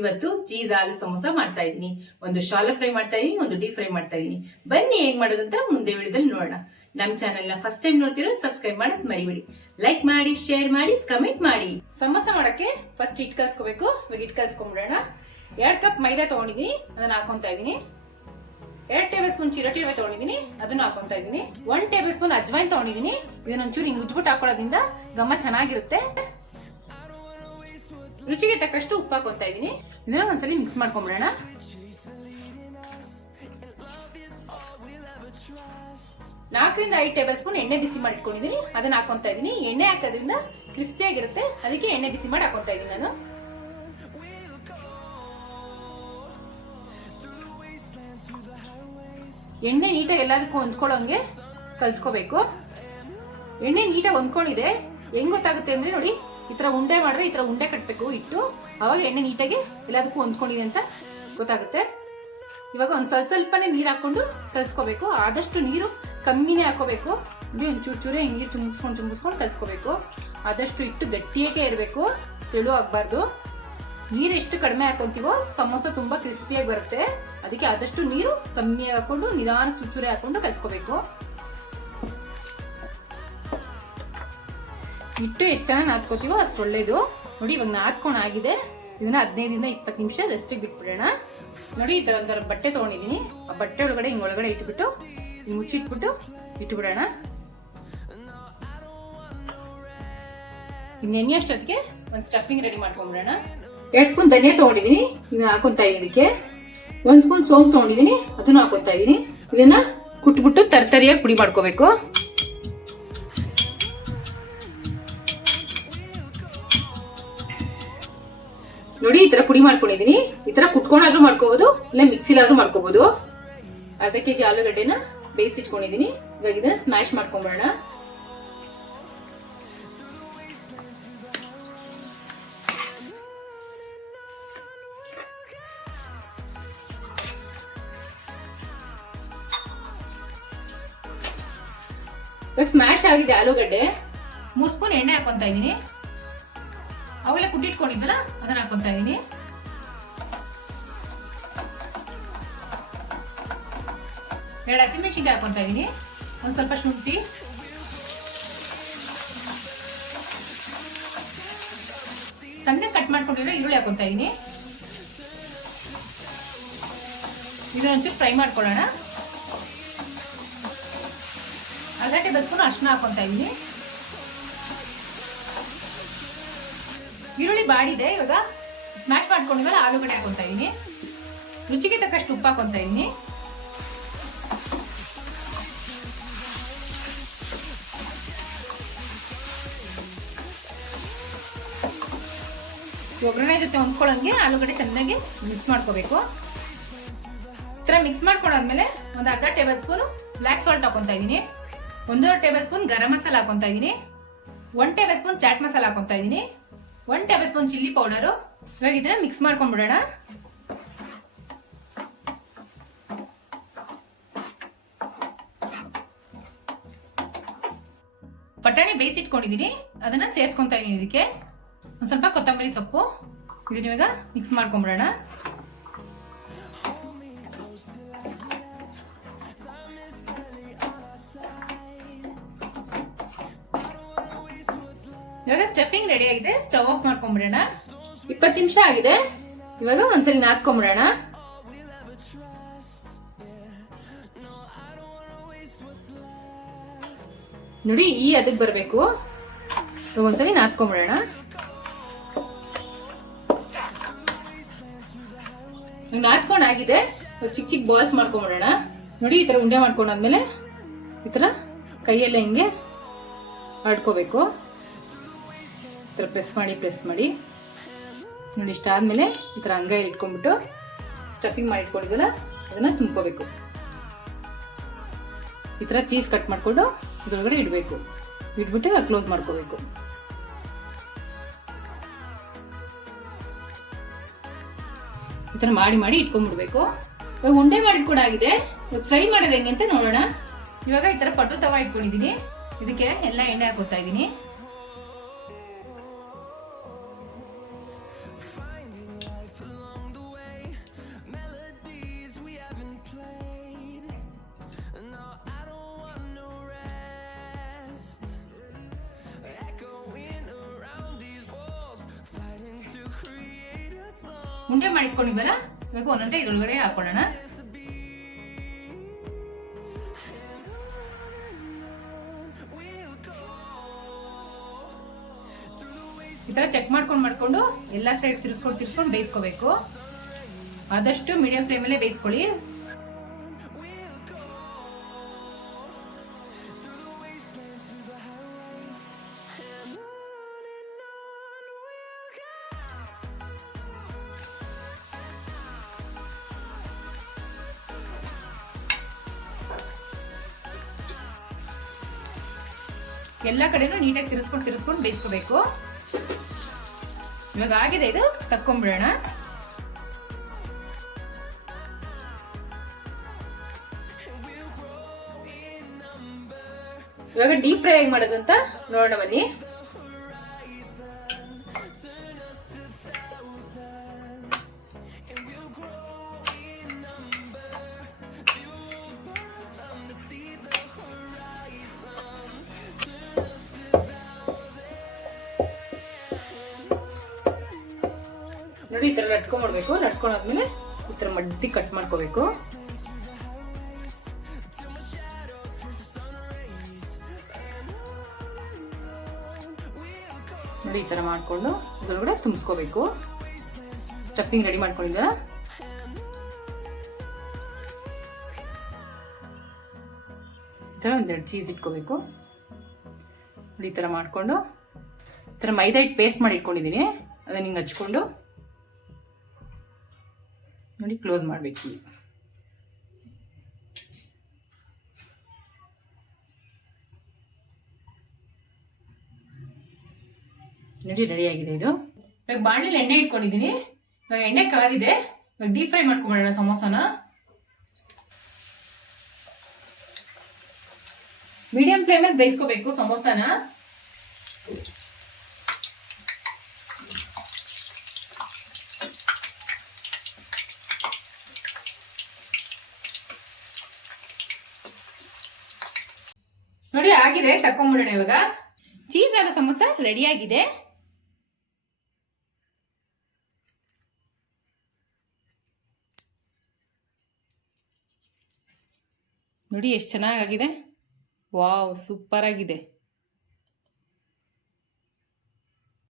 ಇವತ್ತು ಚೀಸ್ ಆಲೂ ಸಮೋಸ ಮಾಡ್ತಾ ಇದೀನಿ. ಒಂದು ಶಾಲೋ ಫ್ರೈ ಮಾಡ್ತಾ ಇದೀನಿ, ಒಂದು ಡೀಪ್ ಫ್ರೈ ಮಾಡ್ತಾ ಇದೀನಿ. ಬನ್ನಿ ಹೇಗ್ ಮಾಡೋದು ಅಂತ ಮುಂದೆ ವಿಡಿಯೋದಲ್ಲಿ ನೋಡೋಣ. ನಮ್ ಚಾನೆಲ್ ನ ಫಸ್ಟ್ ಟೈಮ್ ನೋಡ್ತಿರೋ ಸಬ್ಸ್ಕ್ರೈಬ್ ಮಾಡೋದ್ ಮರಿಬೇಡಿ. ಲೈಕ್ ಮಾಡಿ, ಶೇರ್ ಮಾಡಿ, ಕಮೆಂಟ್ ಮಾಡಿ. ಸಮೋಸ ಮಾಡಕ್ಕೆ ಫಸ್ಟ್ ಹಿಟ್ಟು ಕಲ್ಸ್ಕೋಬೇಕು. ಇವಾಗ ಹಿಟ್ಟು ಕಲ್ಸ್ಕೊಂಡ್ಬಿಡೋಣ. 2 ಕಪ್ ಮೈದಾ ತಗೊಂಡಿದೀನಿ, ಅದನ್ನ ಹಾಕೊಂತಾ ಇದೀನಿ. 2 ಟೇಬಲ್ ಸ್ಪೂನ್ ಚಿರೋಟಿ ರವೆ ತಗೊಂಡಿದೀನಿ, ಅದನ್ನ ಹಾಕೊಂತಾ ಇದೀನಿ. 1 ಟೇಬಲ್ ಸ್ಪೂನ್ ಅಜ್ವೈನ್ ತಗೊಂಡಿದೀನಿ. ಇದನ್ನ ಒಂಚೂರು ಹಿಂಗ್ ಉಜ್ಬಿಟ್ಟು ಹಾಕೊಳ್ಳೋದ್ರಿಂದ ಘಮ ಚೆನ್ನಾಗಿರುತ್ತೆ. ರುಚಿಗೆ ತಕ್ಕಷ್ಟು ಉಪ್ಪು ಹಾಕೊಂತಾ ಇದೀನಿ. ಇದನ್ನ ಒಂದ್ಸಲಿ ಮಿಕ್ಸ್ ಮಾಡ್ಕೊಂಡ್ಬಿಡೋಣ. ನಾಲ್ಕರಿಂದ 5 ಟೇಬಲ್ ಸ್ಪೂನ್ ಎಣ್ಣೆ ಬಿಸಿ ಮಾಡಿ ಇಟ್ಕೊಂಡಿದೀನಿ, ಅದನ್ನ ಹಾಕೊಂತಾ ಇದೀನಿ. ಎಣ್ಣೆ ಹಾಕೋದ್ರಿಂದ ಕ್ರಿಸ್ಪಿ ಆಗಿರುತ್ತೆ, ಅದಕ್ಕೆ ಎಣ್ಣೆ ಬಿಸಿ ಮಾಡಿ ಹಾಕೊಂತಾ ಇದೀನಿ ನಾನು. ಎಣ್ಣೆ ನೀಟಾಗಿ ಎಲ್ಲದಕ್ಕೂ ಹೊಂದ್ಕೊಳ್ಳೋಂಗೆ ಕಲ್ಸ್ಕೋಬೇಕು. ಎಣ್ಣೆ ನೀಟಾಗಿ ಹೊಂದ್ಕೊಂಡಿದೆ. ಹೆಂಗ್ ಗೊತ್ತಾಗುತ್ತೆ ಅಂದ್ರೆ ನೋಡಿ, ಈ ತರ ಉಂಡೆ ಮಾಡಿದ್ರೆ ಈ ತರ ಉಂಡೆ ಕಟ್ಬೇಕು ಇಟ್ಟು, ಅವಾಗ ಎಣ್ಣೆ ನೀಟಾಗಿ ಎಲ್ಲದಕ್ಕೂ ಹೊಂದ್ಕೊಂಡಿದೆ ಅಂತ ಗೊತ್ತಾಗುತ್ತೆ. ಇವಾಗ ಒಂದ್ ಸ್ವಲ್ಪನೇ ನೀರು ಹಾಕೊಂಡು ಕಲ್ಸ್ಕೋಬೇಕು. ಆದಷ್ಟು ನೀರು ಕಮ್ಮಿನೇ ಹಾಕೋಬೇಕು. ಒಂದ್ ಚೂರೇ ನೀರು ಚುಂಬಿಸ್ಕೊಂಡು ಕಲ್ಸ್ಕೋಬೇಕು. ಆದಷ್ಟು ಇಟ್ಟು ಗಟ್ಟಿಯಾಗೆ ಇರಬೇಕು, ತೆಳು ಆಗ್ಬಾರ್ದು. ನೀರು ಎಷ್ಟು ಕಡಿಮೆ ಹಾಕೊಂತೀವೋ ಸಮೋಸ ತುಂಬಾ ಕ್ರಿಸ್ಪಿಯಾಗಿ ಬರುತ್ತೆ. ಅದಕ್ಕೆ ಆದಷ್ಟು ನೀರು ಕಮ್ಮಿ ಹಾಕೊಂಡು ನಿಧಾನ ಚೂರೇ ಹಾಕೊಂಡು ಕಲ್ಸ್ಕೋಬೇಕು. ಹಿಟ್ಟು ಎಷ್ಟು ಚೆನ್ನಾಗಿ ನಾದ್ಕೋತೀವೋ ಅಷ್ಟು ಒಳ್ಳೇದು. ನೋಡಿ ಇವಾಗ ನಾದ್ಕೊಂಡು ಆಗಿದೆ. ಇದನ್ನ 15ರಿಂದ 20 ನಿಮಿಷ ರೆಸ್ಟಿಗೆ ಬಿಟ್ಬಿಡೋಣ. ನೋಡಿ ಈ ತರ ಒಂಥರ ಬಟ್ಟೆ ತಗೊಂಡಿದೀನಿ. ಆ ಬಟ್ಟೆ ಒಳಗಡೆ ಹಿಂಗ್ ಒಳಗಡೆ ಇಟ್ಬಿಟ್ಟು ಮುಚ್ಚಿಟ್ಬಿಟ್ಟು ಇಟ್ಬಿಡೋಣ. ನೆನೆ ಅಷ್ಟೊತ್ತಿಗೆ ಒಂದು ಸ್ಟಫಿಂಗ್ ರೆಡಿ ಮಾಡ್ಕೊಂಡ್ಬಿಡೋಣ. 2 ಸ್ಪೂನ್ ಧನಿಯಾ ತಗೊಂಡಿದೀನಿ, ಇದನ್ನ ಹಾಕೊಂತಾ ಇದೀನಿ. ಇದಕ್ಕೆ 1 ಸ್ಪೂನ್ ಸೋಂಪು ತಗೊಂಡಿದೀನಿ, ಅದನ್ನ ಹಾಕೊಂತಾ ಇದೀನಿ. ಇದನ್ನ ಕುಟ್ಬಿಟ್ಟು ತರ್ತರಿಯಾಗಿ ಪುಡಿ ಮಾಡ್ಕೋಬೇಕು. ನೋಡಿ ಈ ತರ ಪುಡಿ ಮಾಡ್ಕೊಂಡಿದೀನಿ. ಈ ತರ ಕುಟ್ಕೊಂಡಾದ್ರೂ ಮಾಡ್ಕೋಬಹುದು, ಇಲ್ಲ ಮಿಕ್ಸಿಲಾದ್ರೂ ಮಾಡ್ಕೋಬಹುದು. ಅರ್ಧ ಕೆಜಿ ಆಲೂಗಡ್ಡೆನ ಬೇಯಿಸಿಟ್ಕೊಂಡಿದೀನಿ. ಇವಾಗ ಇದನ್ನ ಸ್ಮ್ಯಾಶ್ ಮಾಡ್ಕೊಂಡ್ಬಿಡೋಣ. ಇವಾಗ ಸ್ಮ್ಯಾಶ್ ಆಗಿದೆ ಆಲೂಗಡ್ಡೆ. 3 ಸ್ಪೂನ್ ಎಣ್ಣೆ ಹಾಕೊಂತಾ ಇದೀನಿ. ಅವೆಲ್ಲ ಕುಟ್ಟಿಟ್ಕೊಂಡಿದ್ವಲ್ಲ ಅದನ್ನ ಹಾಕೊಂತಾ ಇದೀನಿ. ಎರಡು ಹಸಿಮೆಣಸಿನ್ಕಾಯಿ ಹಾಕೊಂತಾ ಇದೀನಿ. ಒಂದ್ ಸ್ವಲ್ಪ ಶುಂಠಿ, ಸಣ್ಣ ಕಟ್ ಮಾಡ್ಕೊಂಡಿರೋ ಈರುಳ್ಳಿ ಹಾಕೊಂತಾ ಇದೀನಿ. ಇದನ್ನೊಂಚೂರು ಫ್ರೈ ಮಾಡ್ಕೊಳ್ಳೋಣ. ಅರ್ಧ ಟೇಬಲ್ ಸ್ಪೂನ್ ಅರಿಶಿನ ಹಾಕೊಂತಾ ಇದೀನಿ. ಈರುಳ್ಳಿ ಬಾಡಿದೆ. ಇವಾಗ ಸ್ಮ್ಯಾಶ್ ಮಾಡ್ಕೊಂಡಿವಲ್ಲ ಆಲೂಗಡ್ಡೆ ಹಾಕೊಂತಾ ಇದೀನಿ. ರುಚಿಗೆ ತಕ್ಕಷ್ಟು ಉಪ್ಪು ಹಾಕೊಂತಾ ಇದೀನಿ. ಒಗ್ಗರಣೆ ಜೊತೆ ಹೊಂದ್ಕೊಳ್ಳಂಗೆ ಆಲೂಗಡ್ಡೆ ಚೆನ್ನಾಗಿ ಮಿಕ್ಸ್ ಮಾಡ್ಕೋಬೇಕು. ಈ ತರ ಮಿಕ್ಸ್ ಮಾಡ್ಕೊಂಡಾದ್ಮೇಲೆ ಒಂದು ಅರ್ಧ ಟೇಬಲ್ ಸ್ಪೂನ್ ಬ್ಲ್ಯಾಕ್ ಸಾಲ್ಟ್ ಹಾಕೊಂತಾ ಇದೀನಿ. 1 ಟೇಬಲ್ ಸ್ಪೂನ್ ಗರಂ ಮಸಾಲ ಹಾಕೊಂತಾ ಇದೀನಿ. 1 ಟೇಬಲ್ ಸ್ಪೂನ್ ಚಾಟ್ ಮಸಾಲ ಹಾಕೊಂತಾ ಇದೀನಿ. 1 ಟೇಬಲ್ ಸ್ಪೂನ್ ಚಿಲ್ಲಿ ಪೌಡರು. ಇವಾಗ ಇದನ್ನ ಮಿಕ್ಸ್ ಮಾಡ್ಕೊಂಡ್ಬಿಡೋಣ. ಬಟಾಣಿ ಬೇಯಿಸಿಟ್ಕೊಂಡಿದೀನಿ, ಅದನ್ನ ಸೇರ್ಸ್ಕೊಂತಾ ಇದೀನಿ. ಇದಕ್ಕೆ ಒಂದ್ ಸ್ವಲ್ಪ ಕೊತ್ತಂಬರಿ ಸೊಪ್ಪು. ಇದನ್ನ ಇವಾಗ ಮಿಕ್ಸ್ ಮಾಡ್ಕೊಂಡ್ಬಿಡೋಣ. ಇವಾಗ ಸ್ಟಫಿಂಗ್ ರೆಡಿ ಆಗಿದೆ. ಸ್ಟವ್ ಆಫ್ ಮಾಡ್ಕೊಂಡ್ಬಿಡೋಣ. 20 ನಿಮಿಷ ಆಗಿದೆ. ಇವಾಗ ಒಂದ್ಸಲಿ ನಾದ್ಕೊಂಡ್ಬಿಡೋಣ. ನೋಡಿ ಈ ಅದಕ್ಕೆ ಬರ್ಬೇಕು. ಇವಾಗ ಒಂದ್ಸಲಿ ನಾದ್ಕೊಂಡ್ಬಿಡೋಣ. ನಾದ್ಕೊಂಡಾಗಿದೆ. ಚಿಕ್ಕ ಚಿಕ್ಕ ಬಾಲ್ಸ್ ಮಾಡ್ಕೊಂಡ್ಬಿಡೋಣ. ನೋಡಿ ಈ ತರ ಉಂಡೆ ಮಾಡ್ಕೊಂಡಾದ್ಮೇಲೆ ಈ ತರ ಕೈಯಲ್ಲೇ ಹಿಂಗೆ ಆಡ್ಕೋಬೇಕು. ಈ ತರ ಪ್ರೆಸ್ ಮಾಡಿ ನೋಡಿ. ಇಷ್ಟ ಆದ್ಮೇಲೆ ಈ ತರ ಅಂಗೈಲಿ ಇಟ್ಕೊಂಡ್ಬಿಟ್ಟು ಸ್ಟಫಿಂಗ್ ಮಾಡಿ ಇಟ್ಕೊಂಡಿದ್ದಲ್ಲ ಅದನ್ನ ತುಂಬ್ಕೋಬೇಕು. ಈ ತರ ಚೀಸ್ ಕಟ್ ಮಾಡ್ಕೊಂಡು ಇದ್ರೊಳಗಡೆ ಇಡಬೇಕು. ಇಟ್ಬಿಟ್ಟು ಕ್ಲೋಸ್ ಮಾಡ್ಕೋಬೇಕು. ಈ ತರ ಮಾಡಿ ಇಟ್ಕೊಂಡ್ಬಿಡ್ಬೇಕು. ಇವಾಗ ಉಂಡೆ ಮಾಡಿ ಕೂಡ ಆಗಿದೆ. ಇವಾಗ ಫ್ರೈ ಮಾಡೋದು ಹೆಂಗೆ ಅಂತ ನೋಡೋಣ. ಇವಾಗ ಈ ತರ ಪಟು ತವ ಇಟ್ಕೊಂಡಿದೀನಿ. ಇದಕ್ಕೆ ಎಲ್ಲ ಎಣ್ಣೆ ಹಾಕೋತಾ ಇದೀನಿ. ಉಂಡೆ ಮಾಡಿಟ್ಕೊಂಡಿದ್ವಲ್ಲ, ಇವಾಗ ಒಂದೊಂದೇ ಇದ್ರೊಳಗಡೆ ಹಾಕೊಳ್ಳೋಣ. ಈ ತರ ಚೆಕ್ ಮಾಡ್ಕೊಂಡು ಎಲ್ಲಾ ಸೈಡ್ ತಿರ್ಸ್ಕೊಂಡು ಬೇಯಿಸ್ಕೋಬೇಕು. ಆದಷ್ಟು ಮೀಡಿಯಂ ಫ್ಲೇಮಲ್ಲೇ ಬೇಯಿಸ್ಕೊಳ್ಳಿ. ಎಲ್ಲ ಕಡೆನೂ ನೀಟಾಗಿ ತಿರ್ಸ್ಕೊಂಡು ಬೇಯಿಸ್ಕೋಬೇಕು. ಇವಾಗ ಆಗಿದೆ, ಇದು ತಕ್ಕೊಂಡ್ಬಿಡೋಣ. ಇವಾಗ ಡೀಪ್ ಫ್ರೈ ಹೇಗೆ ಮಾಡೋದು ಅಂತ ನೋಡೋಣ ಬನ್ನಿ. ನೋಡಿ, ಈ ತರ ನಡ್ಸ್ಕೊಂಡ್ಬಿಡ್ಬೇಕು. ನಡ್ಸ್ಕೊಂಡಾದ್ಮೇಲೆ ಈ ತರ ಮಡ್ಡಿ ಕಟ್ ಮಾಡ್ಕೋಬೇಕು. ನೋಡಿ, ಈ ತರ ಮಾಡ್ಕೊಂಡು ಇದ್ರೊಳಗಡೆ ತುಂಬಿಸ್ಕೋಬೇಕು. ಸ್ಟಫಿಂಗ್ ರೆಡಿ ಮಾಡ್ಕೊಂಡಿದ್ದೀರಾ? ಈ ತರ ಒಂದೆರಡು ಚೀಸ್ ಇಟ್ಕೋಬೇಕು. ನೋಡಿ, ಈ ತರ ಮಾಡ್ಕೊಂಡು ಈ ತರ ಮೈದಾ ಹಿಟ್ಟು ಪೇಸ್ಟ್ ಮಾಡಿ ಇಟ್ಕೊಂಡಿದ್ದೀನಿ. ಅದನ್ನ ಹಿಂಗೆ ಹಚ್ಕೊಂಡು ನೋಡಿ ಕ್ಲೋಸ್ ಮಾಡಬೇಕು. ನೋಡಿ, ರೆಡಿ ಆಗಿದೆ ಇದು. ಇವಾಗ ಬಾಣಲಿಲಿ ಎಣ್ಣೆ ಇಟ್ಕೊಂಡಿದ್ದೀನಿ. ಇವಾಗ ಎಣ್ಣೆ ಕಾದಿದೆ. ಇವಾಗ ಡೀಪ್ ಫ್ರೈ ಮಾಡ್ಕೊಂಡ್ಬಿಡೋಣ ಸಮೋಸಾನ. ಮೀಡಿಯಂ ಫ್ಲೇಮಲ್ಲಿ ಬೇಯಿಸ್ಕೋಬೇಕು ಸಮೋಸಾನ. ನೋಡಿ, ಆಗಿದೆ, ತಕೊಂಡ್ಬಿಡೋಣ. ಇವಾಗ ಚೀಸ್ ಆಲೂ ಸಮೋಸ ರೆಡಿ ಆಗಿದೆ. ನೋಡಿ ಎಷ್ಟು ಚೆನ್ನಾಗಿದೆ. ವಾವ್, ಸೂಪರ್ ಆಗಿದೆ.